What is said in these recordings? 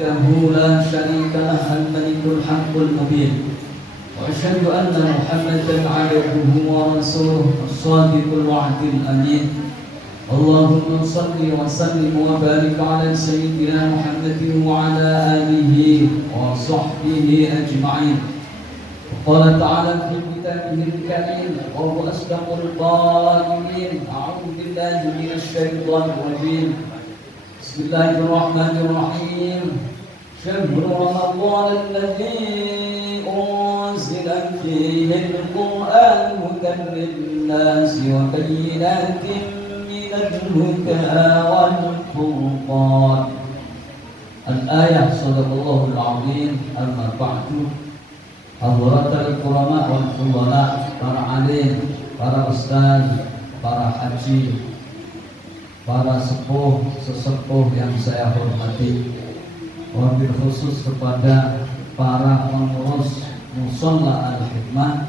وحده لا شريك له الملك الحق المبين وأشهد أن محمدا عبده ورسوله الصادق الوعد الأمين اللهم صل وسلم وبارك على سيدنا محمد وعلى آله وصحبه أجمعين. قال تعالى في كتابه الكريم وهو أصدق القائلين أعوذ بالله من الشيطان الرجيم بسم الله الرحمن الرحيم شهر رمضان الذي أنزل فيه القرآن هدى للناس وبينات من الهدى والفرقان. الآية صدق الله العظيم. أما بعد Hadratul Ulama wal Fudala, para alim, para ustaz, para haji, para sesepuh yang saya hormati, wabil khusus kepada para pengurus Musholla Al-Hikmah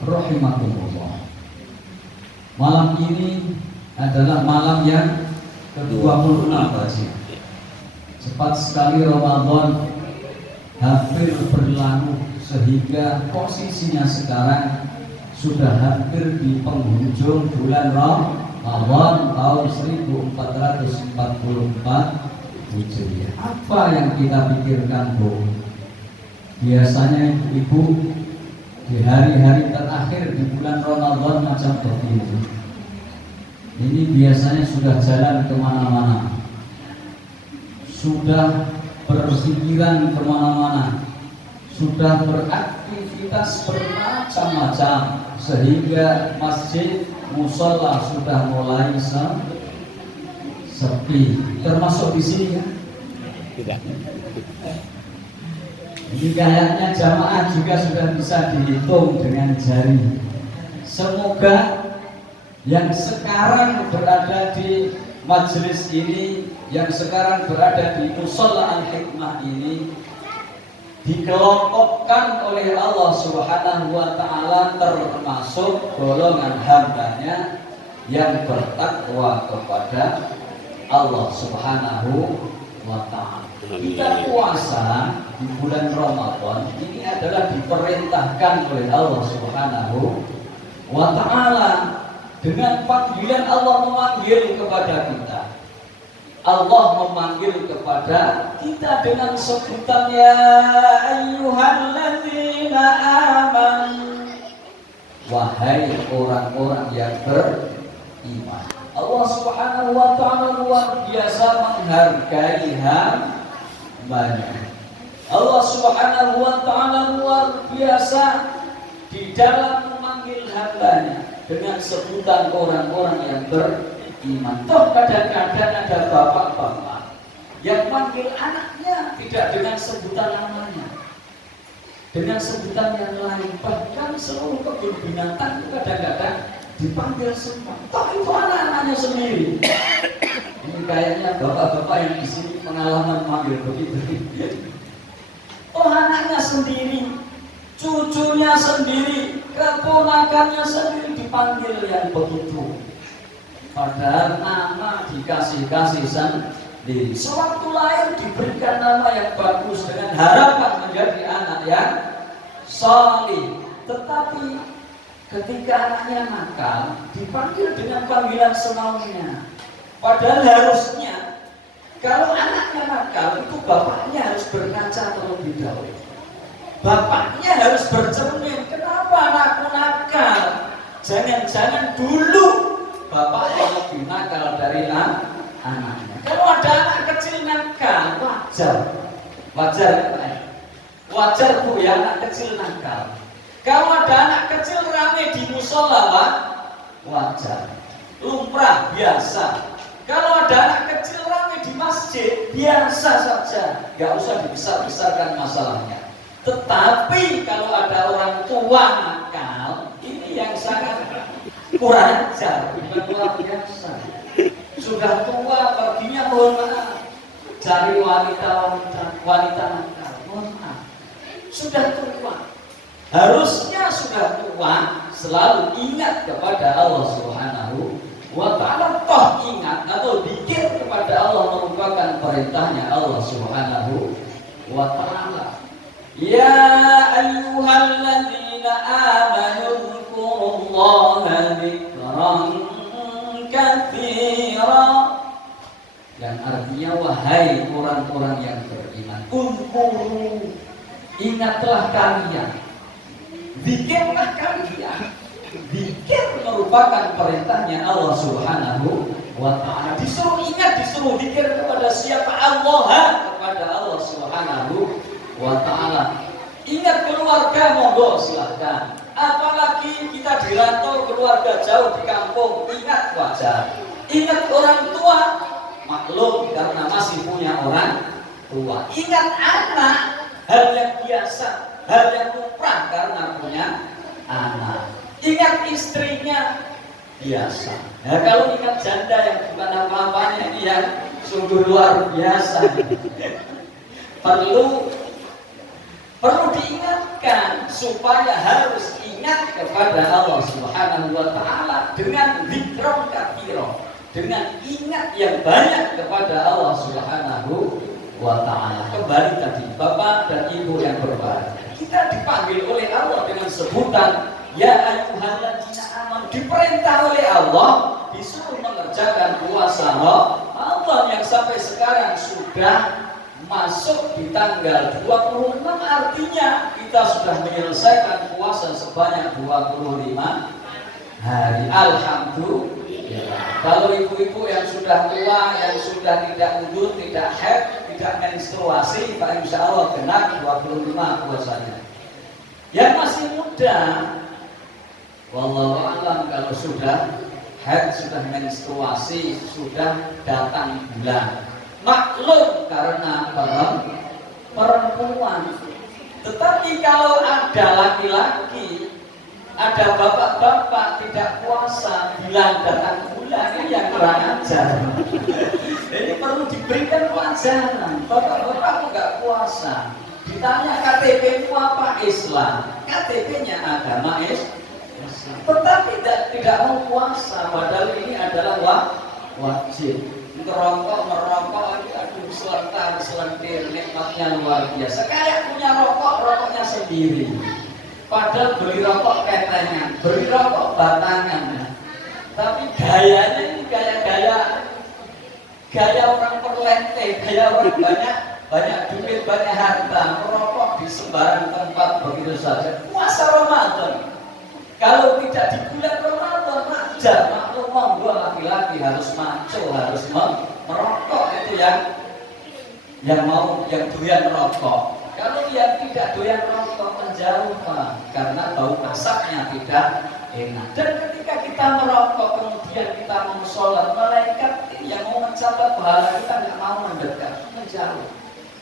rahimakumullah. Malam ini adalah malam yang ke-26 Haji. Cepat sekali Ramadan hampir berlalu, sehingga posisinya sekarang sudah hampir di penghujung bulan Ramadan tahun 1444 Hijriah. Apa yang kita pikirkan, Bu? Biasanya ibu di hari-hari terakhir di bulan Ramadan macam begini. Ini biasanya sudah jalan kemana-mana, sudah berpikiran kemana-mana, sudah beraktivitas bermacam-macam, sehingga masjid musholla sudah mulai sepi. Termasuk di sini ya? Tidak. Ini kayaknya jamaah juga sudah bisa dihitung dengan jari. Semoga yang sekarang berada di majelis ini, yang sekarang berada di Musholla Al-Hikmah ini, dikelompokkan oleh Allah Subhanahu wa Ta'ala termasuk golongan hambanya yang bertakwa kepada Allah Subhanahu wa Ta'ala. Kita puasa di bulan Ramadan ini adalah diperintahkan oleh Allah Subhanahu wa Ta'ala dengan panggilan Allah memanggil kepada kita. Allah memanggil kepada kita dengan sebutan ya ayyuhalladzina amanu, wahai orang-orang yang beriman. Allah Subhanahu wa Ta'ala luar biasa menghargai hambanya. Allah Subhanahu wa Ta'ala luar biasa di dalam memanggil hambanya dengan sebutan orang-orang yang beriman. Toh kadang-kadang ada bapak-bapak yang manggil anaknya tidak dengan sebutan namanya, dengan sebutan yang lain. Bahkan seluruh kebun binatang kadang-kadang dipanggil semua. Toh itu anak-anaknya sendiri. Ini kayaknya bapak-bapak yang di sini pengalaman manggil begitu. Oh, anaknya sendiri, cucunya sendiri, keponakannya sendiri dipanggil yang begitu. Padahal nama dikasih-kasih sendiri. Sewaktu lahir diberikan nama yang bagus dengan harapan menjadi anak yang salih. Tetapi ketika anaknya nakal, dipanggil dengan panggilan semaunya. Padahal harusnya kalau anaknya nakal itu bapaknya harus berkaca terlebih dahulu. Bapaknya harus bercermin, kenapa anakku nakal? Jangan-jangan dulu bapaknya lebih nakal dari anaknya. Kalau ada anak kecil nakal, wajar Bu ya, anak kecil nakal. Kalau ada anak kecil rame di musholla, wajar, lumrah, biasa. Kalau ada anak kecil rame di masjid, biasa saja, nggak usah dibesar-besarkan masalahnya. Tetapi kalau ada orang tua nakal, ini yang sangat kurang ajar, bukan luar biasa. Sudah tua, perginya mohon maaf, cari wanita nakal, mohon maaf. Sudah tua, harusnya sudah tua selalu ingat kepada Allah Subhanahu wa Ta'ala. Toh ingat atau dikir kepada Allah merupakan perintahnya Allah Subhanahu wa ta'ala. Ya ayyuhalladzina amanu dzkurullaha dzikran katsira, yang artinya wahai orang-orang yang beriman, ingatlah kalian, zikirlah kalian. Zikir merupakan perintahnya Allah Subhanahu wa ta'ala. Disuruh ingat, disuruh zikir kepada siapa? Allah, kepada Allah Subhanahu wa ta'ala. Ingat keluarga, monggo silakan. Apalagi kita di rantau, keluarga jauh di kampung, ingat wajar. Ingat orang tua, maklum karena masih punya orang tua. Ingat anak, hal yang biasa, hal yang lumrah karena punya anak. Ingat istrinya, biasa. Nah, kalau ingat janda yang bukan apa-apanya, ini yang sungguh luar biasa. Perlu diingatkan supaya harus ingat kepada Allah Subhanahu wa ta'ala dengan dzikron katsira, dengan ingat yang banyak kepada Allah Subhanahu wa ta'ala. Kembali tadi Bapak dan Ibu yang berbahagia, kita dipanggil oleh Allah dengan sebutan ya ayyuhalladzina amanu, diperintah oleh Allah, disuruh mengerjakan puasa Allah yang sampai sekarang sudah masuk di tanggal 26, artinya kita sudah menyelesaikan puasa sebanyak 25 hari. Alhamdulillah. Kalau ibu-ibu yang sudah tua, yang sudah tidak udud, tidak haid, tidak menstruasi, Pak, insya Allah genap 25 puasanya. Yang masih muda, wallahu a'lam, kalau sudah haid, sudah menstruasi, sudah datang bulan, maklum karena perempuan. Tetapi kalau ada laki-laki, ada bapak-bapak tidak puasa bilang datang bulan, ini yang kurang ajar. Ini perlu diberikan pelajaran. Bapak-bapak enggak puasa, ditanya KTP-mu apa? Islam. KTP-nya agama Islam, tetapi tidak mau puasa, padahal ini adalah wajib. Merokok, aduh, selentir, nikmatnya luar biasa. Kayak punya rokoknya sendiri. Padahal beli rokok ketengan, beli rokok batangan. Tapi gayanya ini gaya orang perlente, gaya orang banyak duit, banyak harta, merokok di sembarang tempat begitu saja. Puasa Ramadan, kalau tidak di bulan Ramadan, wajar, maklum, monggo laki-laki harus maco, harus merokok, itu yang doyan rokok. Kalau yang tidak doyan rokok, menjauh, Pak, karena bau asapnya tidak enak. Dan ketika kita merokok, kemudian kita mau sholat, malaikat yang mau mencatat pahala kita nggak mau mendekat, menjauh.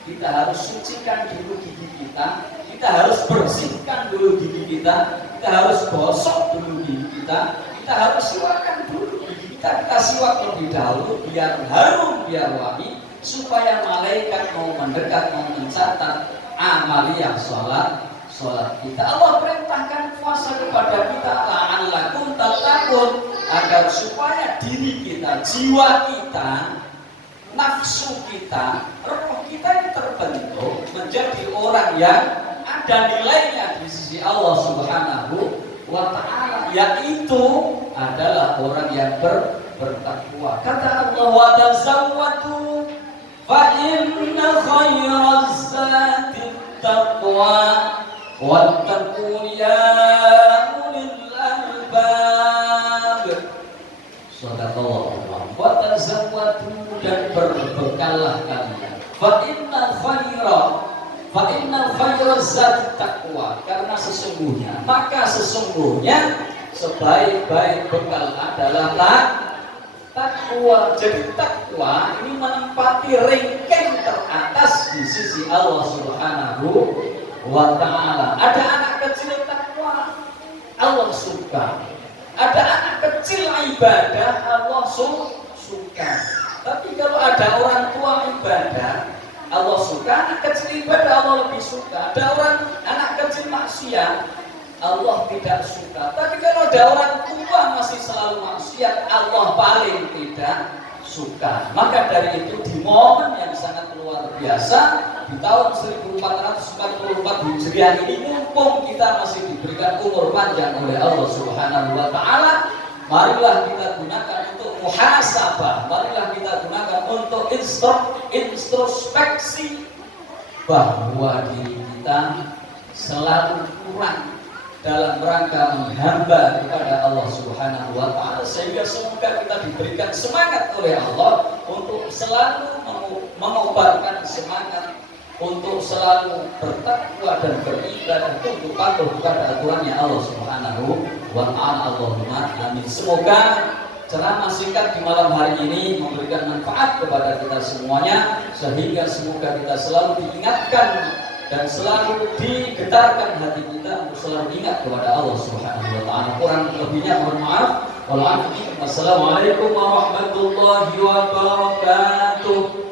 Kita harus sucikan dulu gigi kita harus bersihkan dulu gigi kita harus gosok dulu gigi kita harus siwakan dulu gigi kita siwak lebih dahulu biar harum, biar wangi, supaya malaikat mau mendekat, mau mencatat amaliyah sholat kita. Allah perintahkan puasa kepada kita la'allakum tattaqun, agar supaya diri kita, jiwa kita, nafsu kita, roh kita yang terbentuk menjadi orang yang ada nilainya di sisi Allah Subhanahu wa ta'ala, yaitu adalah orang yang bertakwa. Kata Allah, wa tazawwadu fa inna khairaz zati taqwa wattaqun ya ulil albab. Sadaqallahu wa tazawwadu, dan berbekallah kalian. Fa inna khairaz zati taqwa, karena sesungguhnya sebaik-baik bekal adalah takwa. Jadi takwa ini menempati ranking teratas di sisi Allah Subhanahu wa ta'ala. Ada anak kecil takwa, Allah suka. Ada anak kecil ibadah, Allah suka. Tapi kalau ada orang tua ibadah, Allah suka. Anak kecil ibadah, Allah lebih suka. Ada anak kecil maksiat, Allah tidak suka. Tapi kalau ada orang tua masih selalu maksiat, Allah paling tidak suka. Maka dari itu, di momen yang sangat luar biasa, di tahun 1444 Hijriah ini, mumpung kita masih diberikan umur panjang oleh Allah Subhanahu wa taala, marilah kita gunakan untuk muhasabah, marilah kita gunakan untuk introspeksi bahwa diri kita selalu kurang dalam rangka menghamba kepada Allah Subhanahu wa taala, sehingga semoga kita diberikan semangat oleh Allah untuk selalu mengobarkan semangat untuk selalu bertakwa dan beribadah untuk patuh kepada aturannya Allah Subhanahu wa taala. Allahumma amin. Semoga ceramah singkat di malam hari ini memberikan manfaat kepada kita semuanya, sehingga semoga kita selalu diingatkan dan selalu digetarkan hati kita untuk selalu ingat kepada Allah Subhanahu wa taala. Kurang lebihnya mohon maaf. Wassalamualaikum warahmatullahi wabarakatuh.